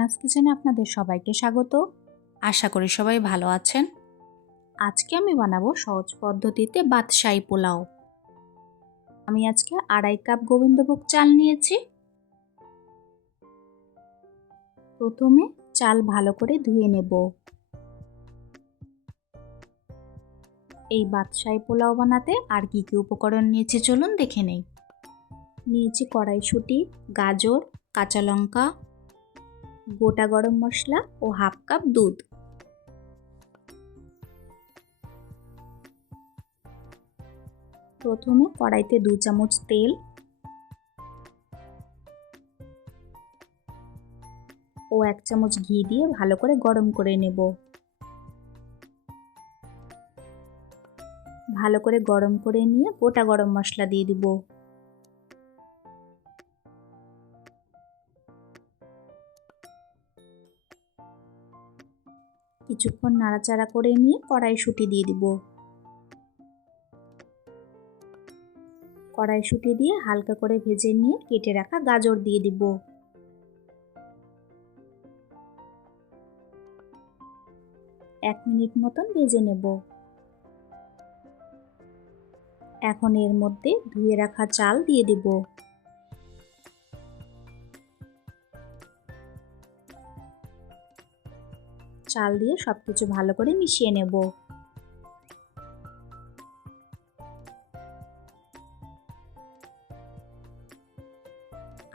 ফারহানাস কিচেনে আপনাদের সবাইকে স্বাগত। আশা করি সবাই ভালো আছেন। আজকে আমি বানাবো সহজ পদ্ধতিতে বাদশাহী পোলাও। আমি আজকে 2.5 কাপ গোবিন্দভোগ চাল নিয়েছি। প্রথমে চাল ভালো করে ধুয়ে নেব। এই বাদশাহী পোলাও বানাতে আর কি কি উপকরণ নিয়েছি চলুন দেখে নেই। নিয়েছি কড়াইশুঁটি, গাজর, কাঁচা লঙ্কা, গোটা গরম মশলা ও হাফ কাপ দুধ। প্রথমে কড়াইতে 2 চামচ তেল ও 1 চামচ ঘি দিয়ে ভালো করে গরম করে নেব। ভালো করে গরম করে নিয়ে গোটা গরম মশলা দিয়ে দিব। কিছুক্ষণ নাড়াচাড়া করে নিয়ে কড়াইশুঁটি দিয়ে দিব। কড়াইশুঁটি দিয়ে হালকা করে ভেজে নিয়ে কেটে রাখা গাজর দিয়ে দিব। এক মিনিট মতন ভেজে নেব। এখন এর মধ্যে ধুয়ে রাখা চাল দিয়ে দিব। চাল দিয়ে সবকিছু ভালো করে মিশিয়ে নেব।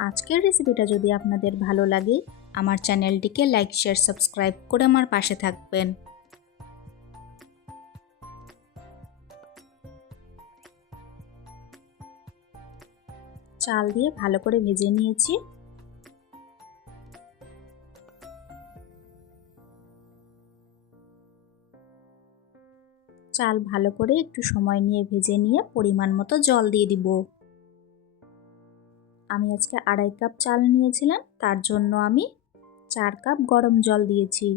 আজকের রেসিপিটা যদি আপনাদের ভালো লাগে আমার চ্যানেলটিকে লাইক, শেয়ার, সাবস্ক্রাইব করে আমার পাশে থাকবেন। চাল দিয়ে ভালো করে ভেজে নিয়েছি। চাল ভালো করে একটু সময় নিয়ে ভেজে নিয়ে পরিমাণ মতো জল দিয়ে দিব। আমি আজকে 2.5 কাপ চাল নিয়েছিলাম, তার জন্য আমি 4 কাপ গরম জল দিয়েছি।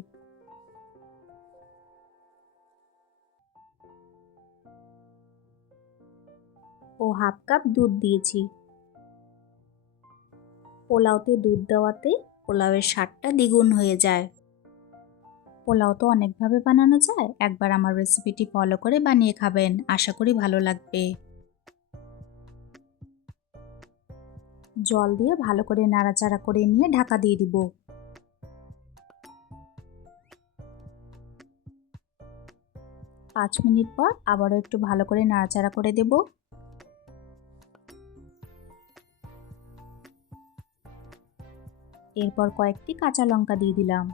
ও হাফ কাপ দুধ দিয়েছি। পোলাওতে দুধ দেওয়াতে পোলাওয়ের স্বাদটা দ্বিগুণ হয়ে যায়। পোলাও তো অনেকভাবে বানানো যায়, একবার আমার রেসিপিটি ফলো করে বানিয়ে খাবেন, আশা করি ভালো লাগবে। জল দিয়ে ভালো করে নাড়াচাড়া করে নিয়ে ঢাকা দিয়ে দিব। পাঁচ মিনিট পর আবারও একটু ভালো করে নাড়াচাড়া করে দেব। এরপর কয়েকটি কাঁচা লঙ্কা দিয়ে দিলাম।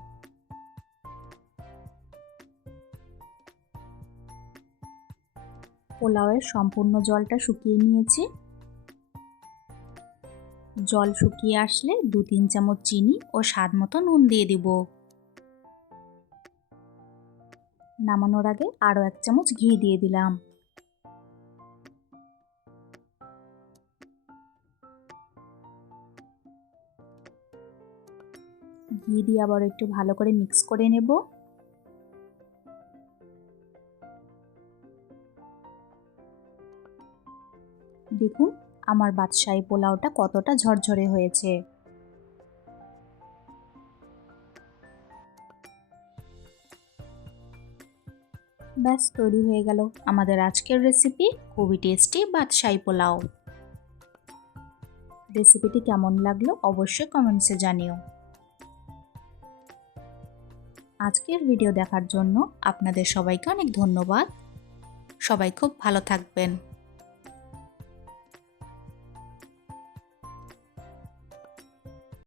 পোলাওয়ের সম্পূর্ণ জলটা শুকিয়ে নিয়েছি। জল শুকিয়ে আসলে 2-3 চামচ চিনি ও স্বাদ মতো নুন দিয়ে দিব। নামানোর আগে আরও 1 চামচ ঘি দিয়ে দিলাম। ঘি দিয়ে আবার একটু ভালো করে মিক্স করে নেব। দেখুন আমার বাদশাহী পোলাওটা কতটা ঝরঝরে হয়েছে। ব্যাস তৈরি হয়ে গেল আমাদের আজকের রেসিপি, খুবই টেস্টি বাদশাহী পোলাও। রেসিপিটি কেমন লাগলো অবশ্যই কমেন্টসে জানিও। আজকের ভিডিও দেখার জন্য আপনাদের সবাইকে অনেক ধন্যবাদ। সবাই খুব ভালো থাকবেন।